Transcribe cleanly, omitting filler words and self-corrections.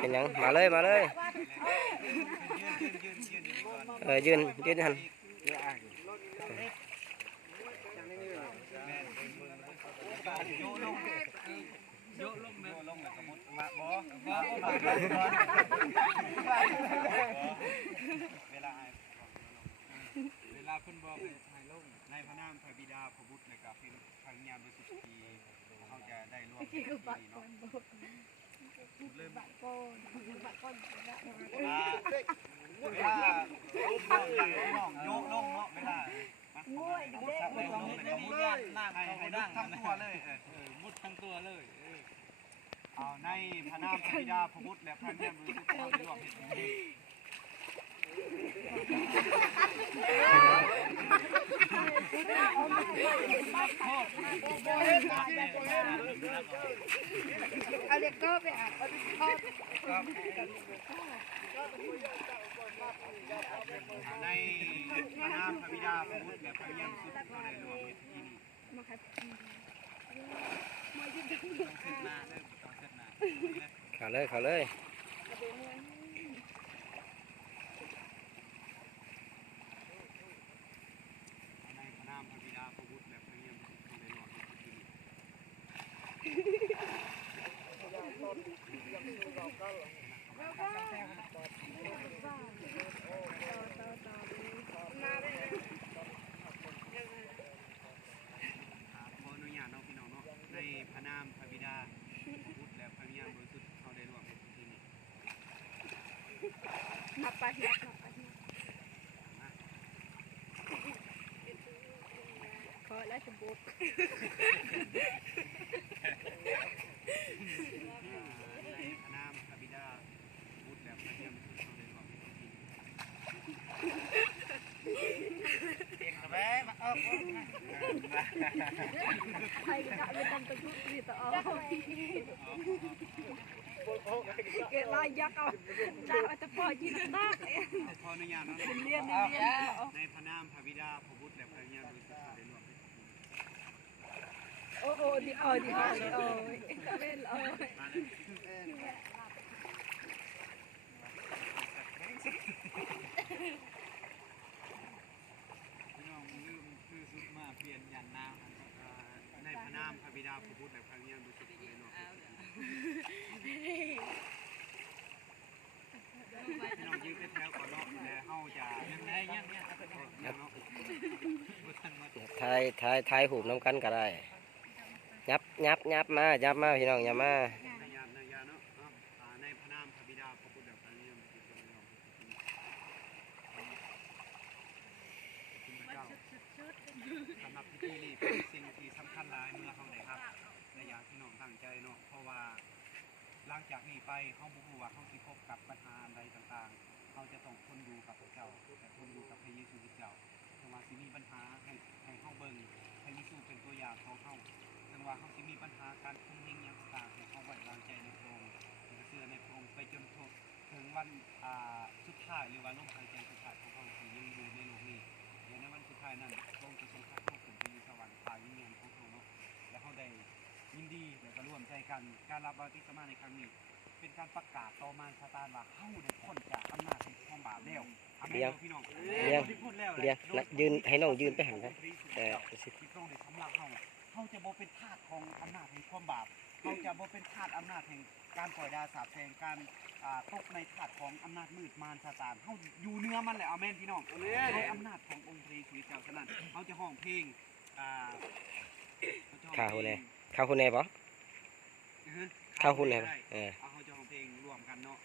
เป็นยังมาเลยมาเลยยืนหันโยลงแล้วก็มุดมาบ่เวลาเพิ่นบอกให้ถ่ายลงในพระนามพระบิดาพระบุตรและก็เป็นพระวิญญาณบริสุทธิ์ที่เขาจะได้ร่วมพิธีเนาะเริ่มเวลาน้องโยกลงเนาะเวลาง่วยมุดให้มุดทั้งตัวเลยมุดทั้งตัวเลยเอาในพระนามพระบิดาพระบุตรและพระวิญญาณบริสุทธิ์เขาได้ร่วมพิธีเอาเด็กก็ไปอ่ะเอาเด็กก็ในพระนามพระบิดาพระบุตรและพระวิญญาณบริสุทธิ์เขาได้ร่วมพิธีนี้ขาเลยในพระนามพระบิดาพระบุตรและพระวิญญาณบริสุทธิ์เขาได้ร่วมพิธีนี้ขออนุญาตน้องพี่น้องเนาะในพระนามพระบิดาพระบุตรและพระวิญญาณบริสุทธิ์เขาได้ร่วมพิธีนี้นับไปขอแล้วสมบูรณ์ในพระนามพระบิดาพระบุตรและพระวิญญาณบริสุทธิ์เขาได้ร่วมพิธีนี้เก่งแม่มาใครจะไปทำตัวชุดนี่ต่อเกลายักษ์เอาจ้าจะพอยินได้ขออนุญาตน้องเรียนในพระนามพระบิดาพระบุตรและพระวิญญาณบริสุทธิ์เขาได้ร่วมพิธีโอ้ดีเป็นพี่น้องลืมคือสุดมาเปลี่ยนยันนามในพระนามพระบิดาพระบุตรและพระวิญญาณบริสุทธิ์เขาได้ร่วมพี่น้องยืนเป็นแถวก่อนเนาะแล้วเฮาจะยังทายหูบน้ำกันก็ได้ยับมาพี่น้องยับมาในพระนามพระบิดาพระบุตรและพระวิญญาณบริสุทธิ์เขาได้ร่วมสำหรับพิธีนี้เป็นสิ่งที่สำคัญหลายเมื่อเขาได้ครับและอยากพี่น้องตั้งใจเนาะเพราะว่าหลังจากนี้ไปเขาบุกหัวเขาสิพบกับปัญหาอะไรต่างๆเขาจะต้องทนอยู่กับพระเจ้าแต่ทนอยู่กับพระเยซูคริสต์เจ้าจังหวะที่มีปัญหาให้เขาเบิ่งพระเยซูเป็นตัวอย่างของเขาจังหวะเขาที่มีปัญหาการคุมเฮงอย่างต่างๆให้เขาไว้วางใจในพระองค์เชื่อในพระองค์ไปจนถึงวันสุดท้ายหรือว่าลมหายใจสุดท้ายของเขาที่ยังอยู่ในโลกนี้ในวันสุดท้ายนั้นพระองค์จะทรงพาเขาขึ้นไปอยู่สวรรค์ฝ่ายวิญญาณของเขาเนาะและเขาได้ยินดีและก็ร่วมใจกันการรับบาติศมาในครั้งนี้เป็นการประกาศต่อมารซาตานว่าเฮาได้พ้นจากอำนาจแห่งความบาปแล้วเลี้ยงยืนให้น้องยืนไปหันนะแต่ที่ต้องได้สำหรับเฮาจะบ่เป็นทาสของอำนาจแห่งความบาปเฮาจะบ่เป็นทาสอำนาจแห่งการปล่อยดาสาปแช่งการตกในทาสของอำนาจมืดมารซาตานเฮาอยู่เหนือมันแหละอาเมนพี่น้องในอำนาจขององค์พระเยซูเจ้าฉะนั้นเฮาจะร้องเพลงข้าวหุ่นแน่ปะข้าวหุ่นแน่ปะเขาจะร้องเพลงรวมกันเนาะ